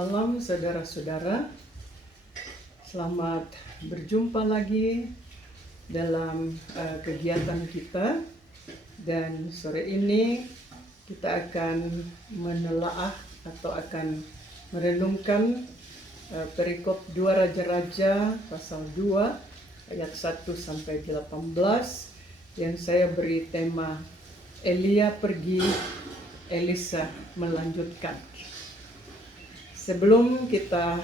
Salam saudara-saudara, selamat berjumpa lagi dalam kegiatan kita. Dan sore ini kita akan menelaah atau akan merenungkan perikop 2 Raja-Raja pasal 2 ayat 1 sampai 18 yang saya beri tema Elia pergi, Elisa melanjutkan. Sebelum kita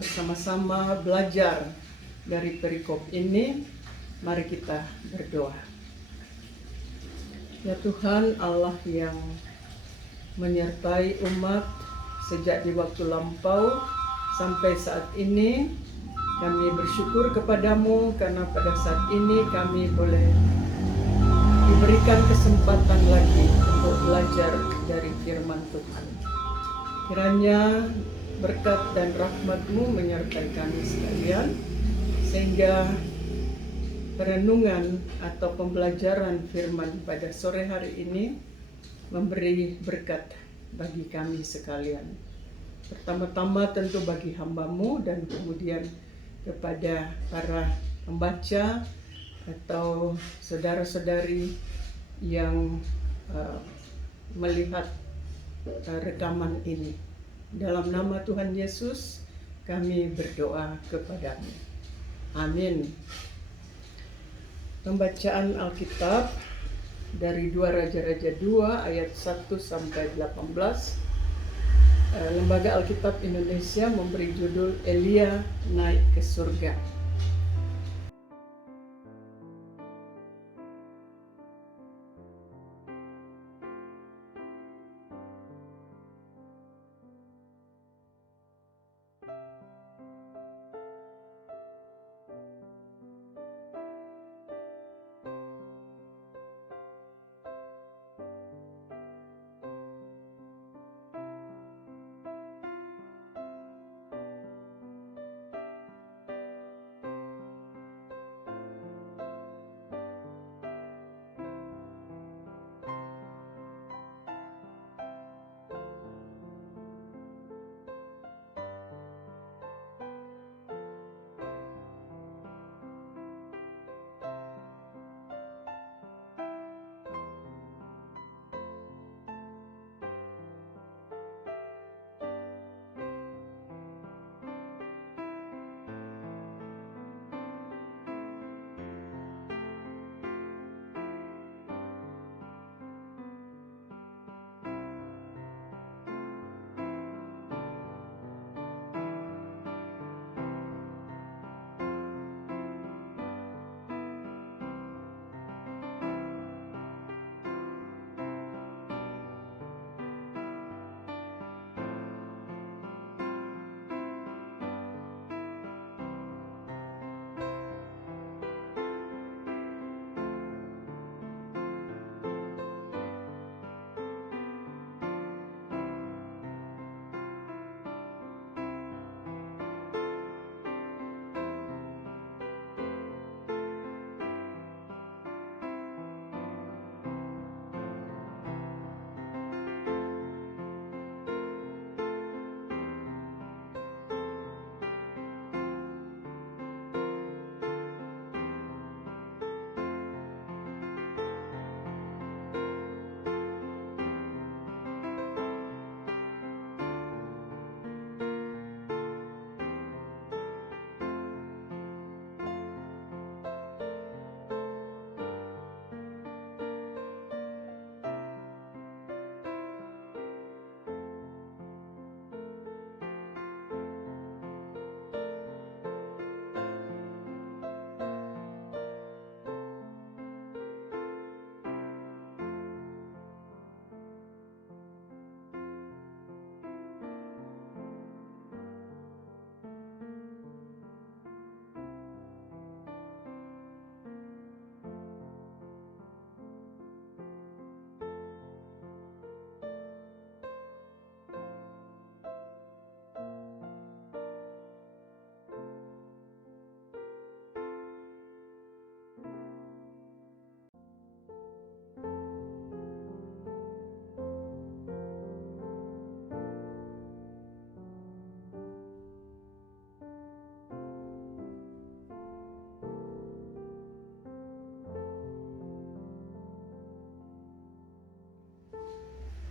bersama-sama belajar dari perikop ini, mari kita berdoa. Ya Tuhan Allah yang menyertai umat sejak di waktu lampau sampai saat ini, kami bersyukur kepadamu karena pada saat ini kami boleh diberikan kesempatan lagi untuk belajar dari firman Tuhan. Kiranya berkat dan rahmat-Mu menyertai kami sekalian, sehingga perenungan atau pembelajaran firman pada sore hari ini memberi berkat bagi kami sekalian. Pertama-tama tentu bagi hamba-Mu dan kemudian kepada para pembaca atau saudara-saudari yang melihat rekaman ini. Dalam nama Tuhan Yesus kami berdoa kepadamu. Amin. Pembacaan Alkitab dari 2 Raja-Raja 2 ayat 1 sampai 18. Lembaga Alkitab Indonesia memberi judul Elia naik ke surga.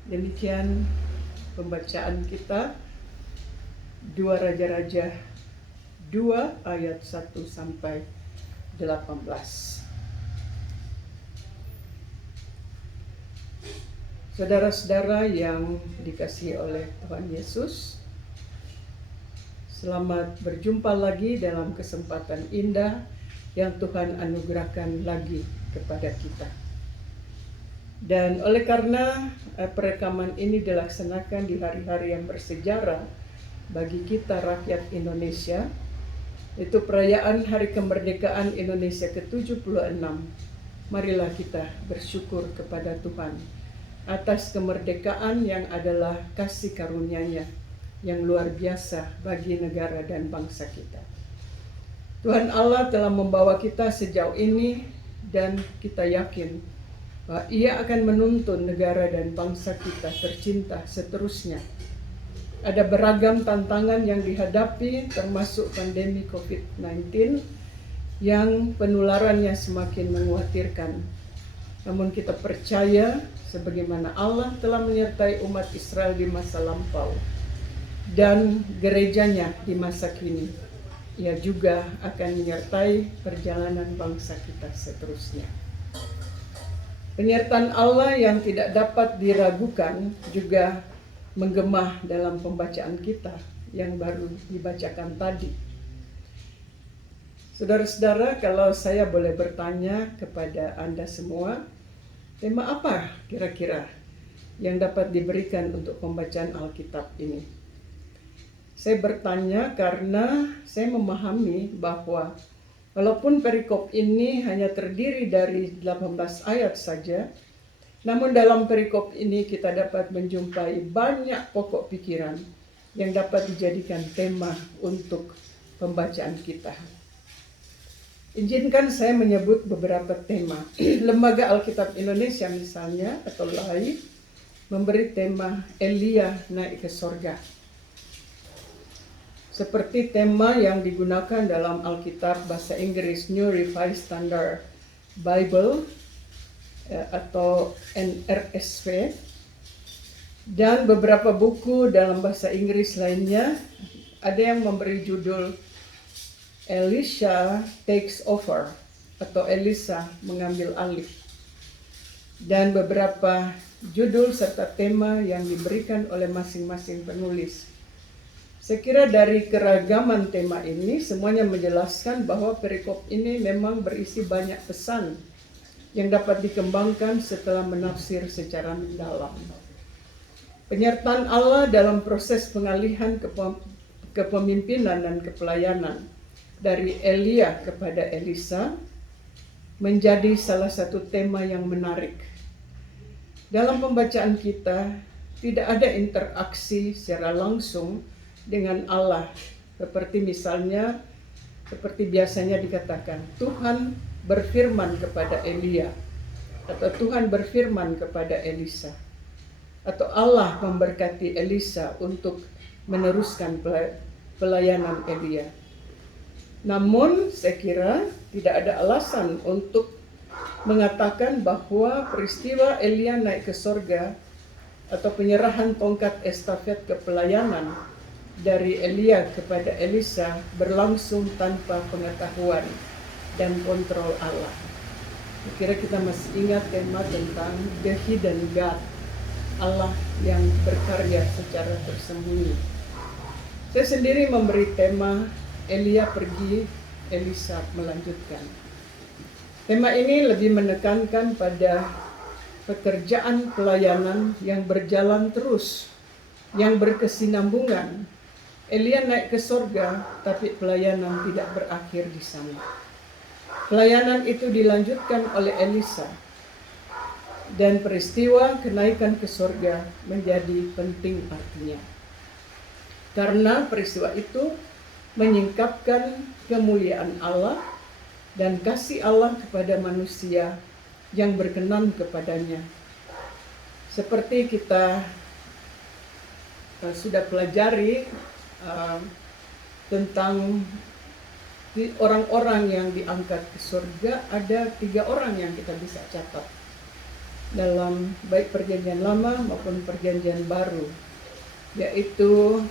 Demikian pembacaan kita 2 Raja-Raja 2 ayat 1 sampai 18. Saudara-saudara yang dikasihi oleh Tuhan Yesus, selamat berjumpa lagi dalam kesempatan indah yang Tuhan anugerahkan lagi kepada kita. Dan oleh karena perekaman ini dilaksanakan di hari-hari yang bersejarah bagi kita rakyat Indonesia, itu perayaan Hari Kemerdekaan Indonesia ke-76. Marilah kita bersyukur kepada Tuhan atas kemerdekaan yang adalah kasih karunia-Nya yang luar biasa bagi negara dan bangsa kita. Tuhan Allah telah membawa kita sejauh ini dan kita yakin bahwa Ia akan menuntun negara dan bangsa kita tercinta seterusnya. Ada beragam tantangan yang dihadapi, termasuk pandemi COVID-19 yang penularannya semakin mengkhawatirkan. Namun kita percaya sebagaimana Allah telah menyertai umat Israel di masa lampau dan gerejanya di masa kini, Ia juga akan menyertai perjalanan bangsa kita seterusnya. Penyertaan Allah yang tidak dapat diragukan juga menggema dalam pembacaan kita yang baru dibacakan tadi. Saudara-saudara, kalau saya boleh bertanya kepada Anda semua, tema apa kira-kira yang dapat diberikan untuk pembacaan Alkitab ini? Saya bertanya karena saya memahami bahwa walaupun perikop ini hanya terdiri dari 18 ayat saja, namun dalam perikop ini kita dapat menjumpai banyak pokok pikiran yang dapat dijadikan tema untuk pembacaan kita. Izinkan saya menyebut beberapa tema. Lembaga Alkitab Indonesia misalnya, atau LAI, memberi tema Elia naik ke sorga. Seperti tema yang digunakan dalam Alkitab bahasa Inggris New Revised Standard Bible atau NRSV, dan beberapa buku dalam bahasa Inggris lainnya ada yang memberi judul Elisha Takes Over atau Elisa mengambil alih, dan beberapa judul serta tema yang diberikan oleh masing-masing penulis. Saya kira dari keragaman tema ini semuanya menjelaskan bahwa perikop ini memang berisi banyak pesan yang dapat dikembangkan setelah menafsir secara mendalam. Penyertaan Allah dalam proses pengalihan kepemimpinan dan kepelayanan dari Elia kepada Elisa menjadi salah satu tema yang menarik. Dalam pembacaan kita tidak ada interaksi secara langsung dengan Allah, seperti misalnya seperti biasanya dikatakan Tuhan berfirman kepada Elia, atau Tuhan berfirman kepada Elisa, atau Allah memberkati Elisa untuk meneruskan pelayanan Elia. Namun saya kira tidak ada alasan untuk mengatakan bahwa peristiwa Elia naik ke sorga atau penyerahan tongkat estafet kepelayanan dari Elia kepada Elisa berlangsung tanpa pengetahuan dan kontrol Allah. Saya kira kita masih ingat tema tentang the hidden God, Allah yang berkarya secara tersembunyi. Saya sendiri memberi tema Elia pergi, Elisa melanjutkan. Tema ini lebih menekankan pada pekerjaan pelayanan yang berjalan terus, yang berkesinambungan. Elia naik ke sorga, tapi pelayanan tidak berakhir di sana. Pelayanan itu dilanjutkan oleh Elisa, dan peristiwa kenaikan ke sorga menjadi penting artinya. Karena peristiwa itu menyingkapkan kemuliaan Allah dan kasih Allah kepada manusia yang berkenan kepadanya. Seperti kita sudah pelajari tentang orang-orang yang diangkat ke surga, ada 3 orang yang kita bisa catat. dalam baik perjanjian lama maupun perjanjian baru, yaitu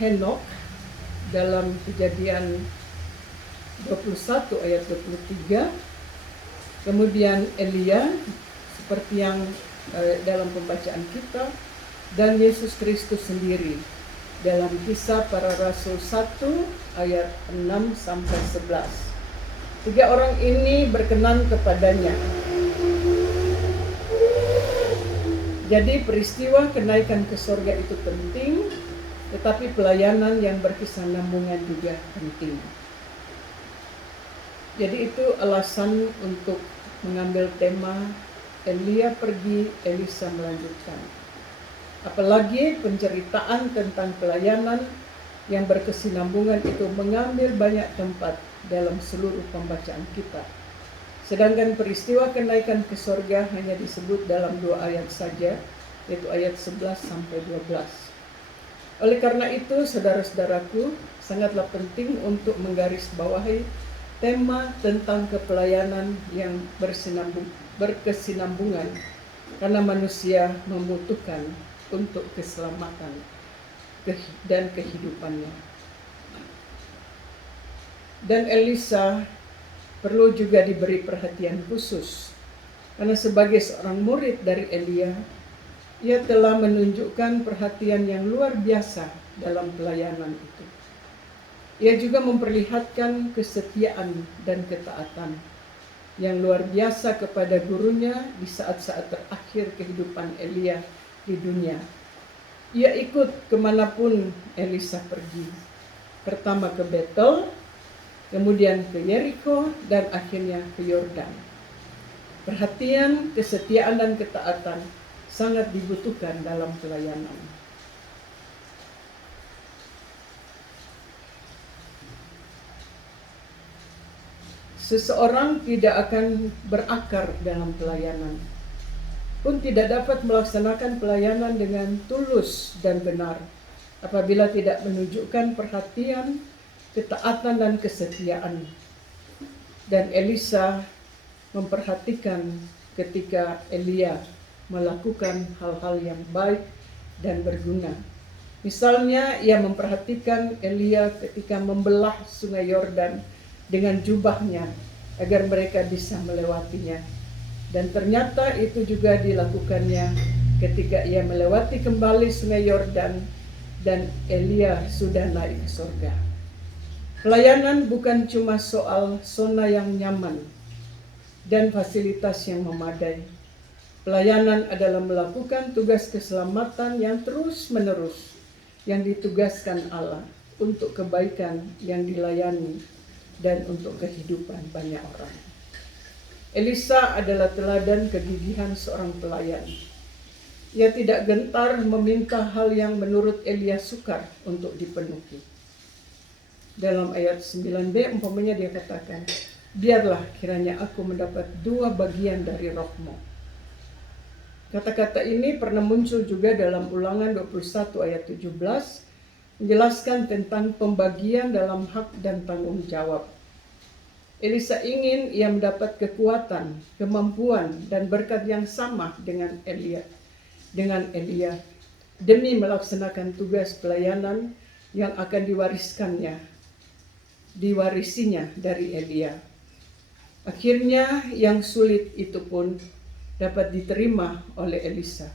Henokh dalam Kejadian 21 ayat 23, kemudian Elia seperti yang dalam pembacaan kita, dan Yesus Kristus sendiri dalam Kisah Para Rasul 1 ayat 6 sampai 11. Tiga orang ini berkenan kepadanya. Jadi peristiwa kenaikan ke sorga itu penting, tetapi pelayanan yang berkesinambungan juga penting. Jadi itu alasan untuk mengambil tema Elia pergi, Elisa melanjutkan. Apalagi penceritaan tentang pelayanan yang berkesinambungan itu mengambil banyak tempat dalam seluruh pembacaan kita. Sedangkan peristiwa kenaikan ke sorga hanya disebut dalam 2 ayat saja, yaitu ayat 11 sampai 12. Oleh karena itu, saudara-saudaraku, sangatlah penting untuk menggarisbawahi tema tentang kepelayanan yang berkesinambungan, karena manusia membutuhkan untuk keselamatan dan kehidupannya. Dan Elisa perlu juga diberi perhatian khusus, karena sebagai seorang murid dari Elia, ia telah menunjukkan perhatian yang luar biasa dalam pelayanan itu. Ia juga memperlihatkan kesetiaan dan ketaatan yang luar biasa kepada gurunya di saat-saat terakhir kehidupan Elia di dunia. Ia ikut kemanapun Elisa pergi. Pertama ke Betel, kemudian ke Yeriko, dan akhirnya ke Yordan. Perhatian, kesetiaan, dan ketaatan sangat dibutuhkan dalam pelayanan. Seseorang tidak akan berakar dalam pelayanan, pun tidak dapat melaksanakan pelayanan dengan tulus dan benar apabila tidak menunjukkan perhatian, ketaatan, dan kesetiaan. Dan Elisa memperhatikan ketika Elia melakukan hal-hal yang baik dan berguna. Misalnya, ia memperhatikan Elia ketika membelah sungai Yordan dengan jubahnya agar mereka bisa melewatinya. Dan ternyata itu juga dilakukannya ketika ia melewati kembali sungai Yordan dan Elia sudah naik ke surga. Pelayanan bukan cuma soal zona yang nyaman dan fasilitas yang memadai. Pelayanan adalah melakukan tugas keselamatan yang terus-menerus yang ditugaskan Allah untuk kebaikan yang dilayani dan untuk kehidupan banyak orang. Elisa adalah teladan kegigihan seorang pelayan. Ia tidak gentar meminta hal yang menurut Elia sukar untuk dipenuhi. Dalam ayat 9b umpamanya dia katakan, biarlah kiranya aku mendapat 2 bagian dari rohmu. Kata-kata ini pernah muncul juga dalam Ulangan 21 ayat 17, menjelaskan tentang pembagian dalam hak dan tanggung jawab. Elisa ingin ia mendapat kekuatan, kemampuan, dan berkat yang sama dengan Elia, demi melaksanakan tugas pelayanan yang akan diwarisinya dari Elia. Akhirnya yang sulit itu pun dapat diterima oleh Elisa.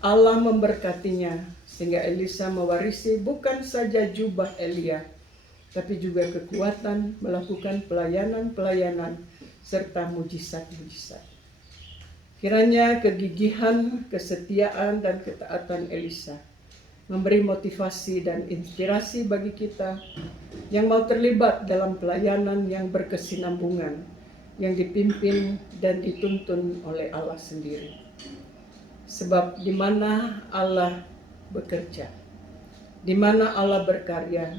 Allah memberkatinya sehingga Elisa mewarisi bukan saja jubah Elia, tapi juga kekuatan melakukan pelayanan-pelayanan serta mujizat-mujizat. Kiranya kegigihan, kesetiaan, dan ketaatan Elisa memberi motivasi dan inspirasi bagi kita yang mau terlibat dalam pelayanan yang berkesinambungan, yang dipimpin dan dituntun oleh Allah sendiri. Sebab di mana Allah bekerja, di mana Allah berkarya,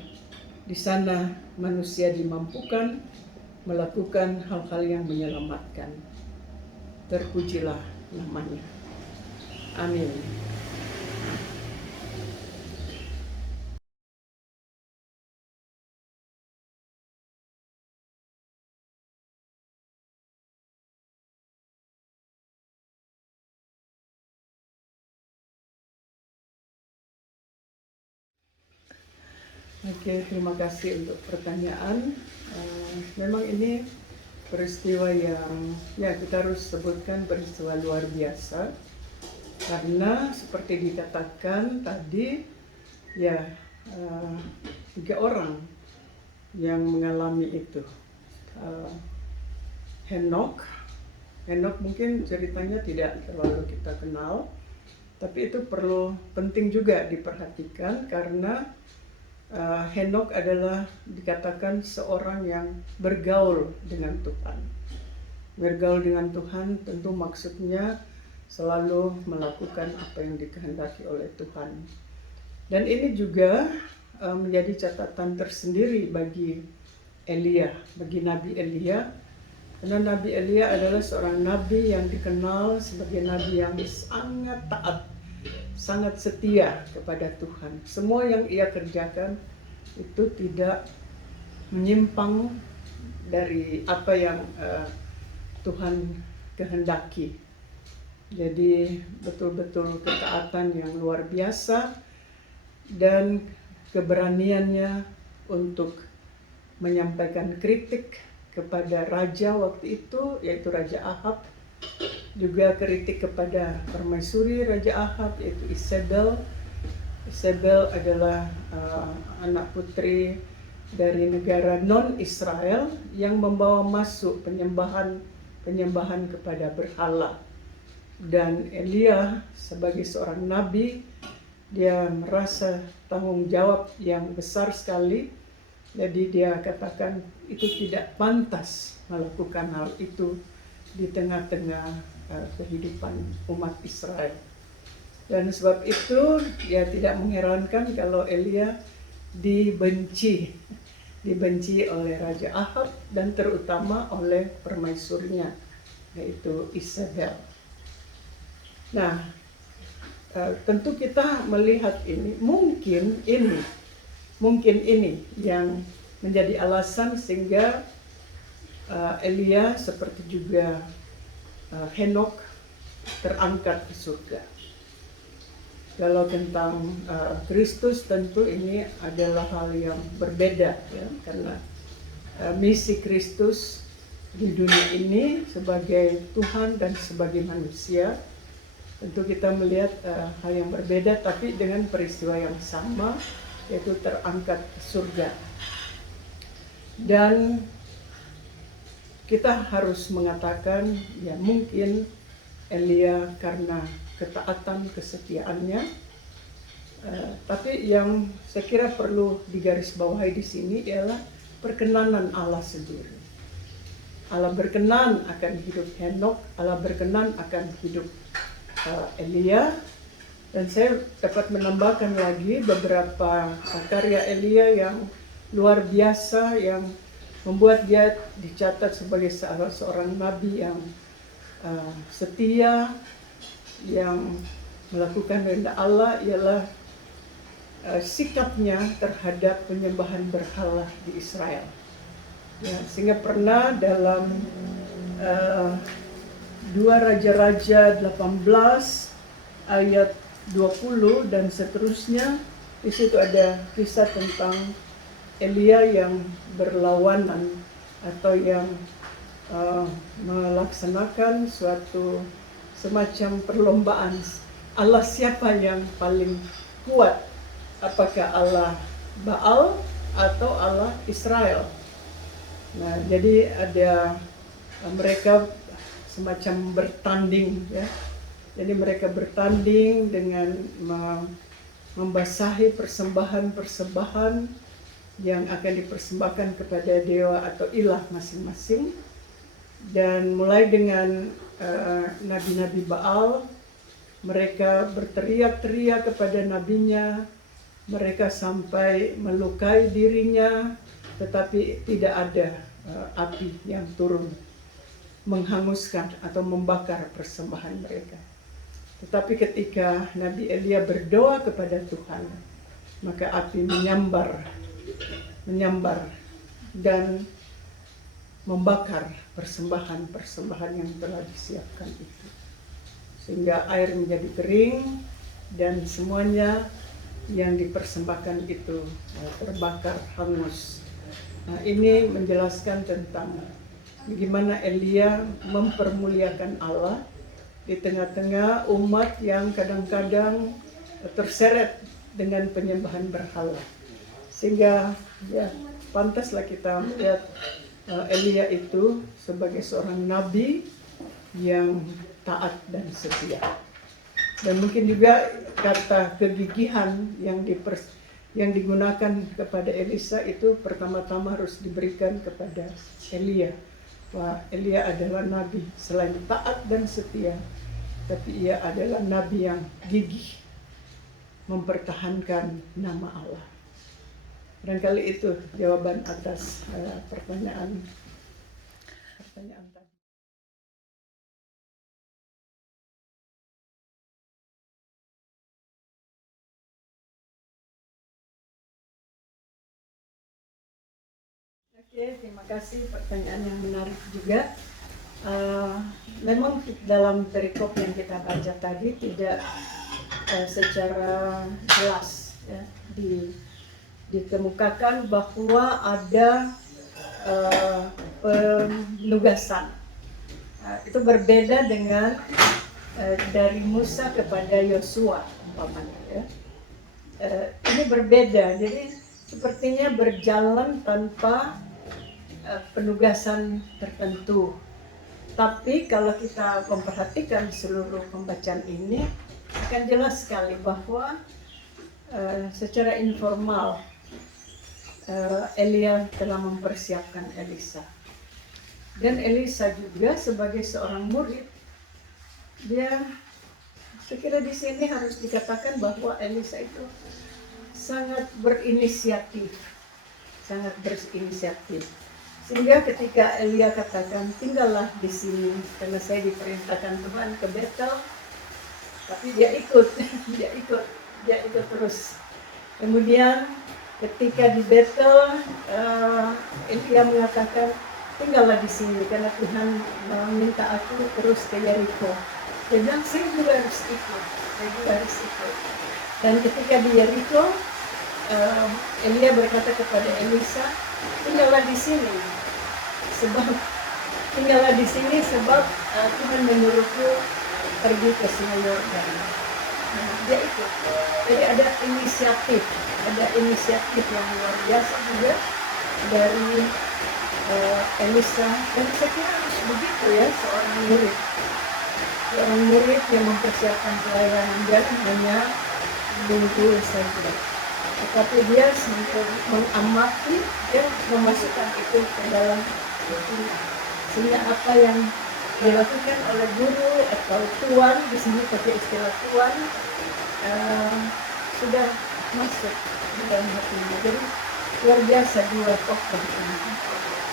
di sana manusia dimampukan melakukan hal-hal yang menyelamatkan. Terpujilah namanya. Amin. Oke, terima kasih untuk pertanyaan. Memang ini peristiwa yang ya kita harus sebutkan peristiwa luar biasa, karena seperti dikatakan tadi ya, 3 orang yang mengalami itu. Henok mungkin ceritanya tidak terlalu kita kenal, tapi itu perlu penting juga diperhatikan karena Henok adalah dikatakan seorang yang bergaul dengan Tuhan. Bergaul dengan Tuhan tentu maksudnya selalu melakukan apa yang dikehendaki oleh Tuhan. Dan ini juga menjadi catatan tersendiri bagi Elia, bagi Nabi Elia. Karena Nabi Elia adalah seorang nabi yang dikenal sebagai nabi yang sangat taat, sangat setia kepada Tuhan. Semua yang ia kerjakan itu tidak menyimpang dari apa yang Tuhan kehendaki. Jadi betul-betul ketaatan yang luar biasa dan keberaniannya untuk menyampaikan kritik kepada raja waktu itu, yaitu Raja Ahab. Juga kritik kepada permaisuri Raja Ahab, yaitu Isabel. Isabel adalah anak putri dari negara non-Israel yang membawa masuk penyembahan kepada berhala. Dan Elia sebagai seorang nabi, dia merasa tanggung jawab yang besar sekali. Jadi dia katakan itu tidak pantas melakukan hal itu di tengah-tengah kehidupan umat Israel. Dan sebab itu ya tidak mengherankan kalau Elia dibenci oleh Raja Ahab dan terutama oleh permaisurinya, yaitu Isabel. Nah, tentu kita melihat ini, mungkin ini yang menjadi alasan sehingga Elia seperti juga Henok terangkat ke surga. Kalau tentang Kristus tentu ini adalah hal yang berbeda ya, karena misi Kristus di dunia ini sebagai Tuhan dan sebagai manusia, tentu kita melihat hal yang berbeda tapi dengan peristiwa yang sama, yaitu terangkat ke surga. Dan kita harus mengatakan ya mungkin Elia karena ketaatan kesetiaannya, tapi yang saya kira perlu digarisbawahi di sini ialah perkenanan Allah sendiri. Allah berkenan akan hidup Henok, Allah berkenan akan hidup Elia. Dan saya dapat menambahkan lagi beberapa karya Elia yang luar biasa yang membuat dia dicatat sebagai salah seorang nabi yang setia, yang melakukan kehendak Allah, ialah sikapnya terhadap penyembahan berhala di Israel. Ya, sehingga pernah dalam 2 Raja-Raja 18 ayat 20 dan seterusnya, di situ ada kisah tentang Elia yang berlawanan atau yang melaksanakan suatu semacam perlombaan Allah siapa yang paling kuat, apakah Allah Baal atau Allah Israel. Nah, jadi ada mereka semacam bertanding ya. Jadi mereka bertanding dengan membasahi persembahan-persembahan yang akan dipersembahkan kepada dewa atau ilah masing-masing. Dan mulai dengan nabi-nabi Baal, mereka berteriak-teriak kepada nabinya, mereka sampai melukai dirinya, tetapi tidak ada api yang turun menghanguskan atau membakar persembahan mereka. Tetapi ketika Nabi Elia berdoa kepada Tuhan, maka api menyambar dan membakar persembahan-persembahan yang telah disiapkan itu. Sehingga air menjadi kering dan semuanya yang dipersembahkan itu terbakar hangus. Nah, ini menjelaskan tentang bagaimana Elia mempermuliakan Allah di tengah-tengah umat yang kadang-kadang terseret dengan penyembahan berhala. Sehingga ya pantaslah kita melihat Elia itu sebagai seorang nabi yang taat dan setia. Dan mungkin juga kata kegigihan yang digunakan kepada Elisa itu pertama-tama harus diberikan kepada Elia. Wah, Elia adalah nabi selain taat dan setia, tapi ia adalah nabi yang gigih mempertahankan nama Allah. Barangkali itu jawaban atas pertanyaan tadi. Oke, terima kasih, pertanyaan yang menarik juga. Memang dalam perikop yang kita baca tadi tidak secara jelas ya, dikemukakan bahwa ada penugasan. Itu berbeda dengan dari Musa kepada Yosua umpamanya ya. Ini berbeda, jadi sepertinya berjalan tanpa penugasan tertentu. Tapi kalau kita memperhatikan seluruh pembacaan ini akan jelas sekali bahwa secara informal Elia telah mempersiapkan Elisa. Dan Elisa juga sebagai seorang murid, dia sekira di sini harus dikatakan bahwa Elisa itu sangat berinisiatif. Sehingga ketika Elia katakan, tinggallah di sini karena saya diperintahkan Tuhan ke Betel, tapi dia ikut terus. Kemudian ketika di Betel, Elia mengatakan, tinggallah di sini karena Tuhan meminta aku terus ke Yeriko. Dia bilang, saya juga harus ikut. Dan ketika di Yeriko, Elia berkata kepada Elisa, tinggallah di sini sebab Tuhan menyuruhku pergi ke Sungai Yordan. Dia ikut. Jadi ada inisiatif yang luar biasa juga dari Elisa. Dan saya kira harus begitu ya seorang murid yang mempersiapkan pelayanan, jangan hanya menunggu saja, tetapi dia sambil mengamati, dia memasukkan itu ke dalam hati. Sehingga apa yang dilakukan oleh guru atau tuan, di sini pakai istilah tuan, sudah masuk di dalam hatinya. Jadi luar biasa dua tokoh ini.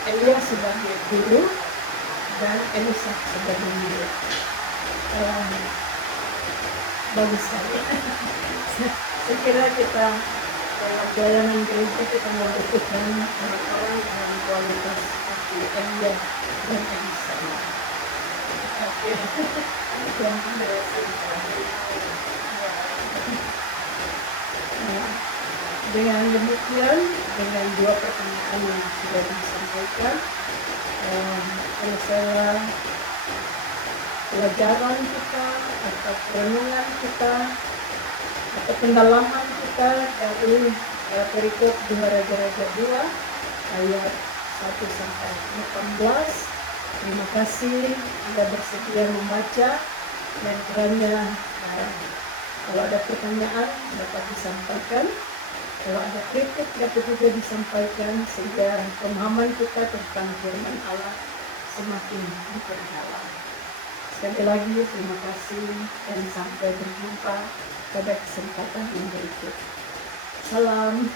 Elia sebagai guru dan Elisa sebagai murid. Bagus sekali. Saya kira kita dalam pelayanan gereja kita membutuhkan orang-orang dengan kualitas seperti Elia dan Elisa. Oke. Dengan demikian, dengan dua pertanyaan yang sudah disampaikan, saya pelajaran kita atau perenungan kita atau pendalaman kita dari perikop 2 Raja-Raja 2 ayat 1 sampai 18. Terima kasih Anda bersedia membaca, dan kiranya kalau ada pertanyaan dapat disampaikan, kalau ada kritik dapat juga disampaikan, sehingga pemahaman kita tentang firman Allah semakin diperdalam. Sekali lagi terima kasih dan sampai berjumpa pada kesempatan yang berikut. Salam.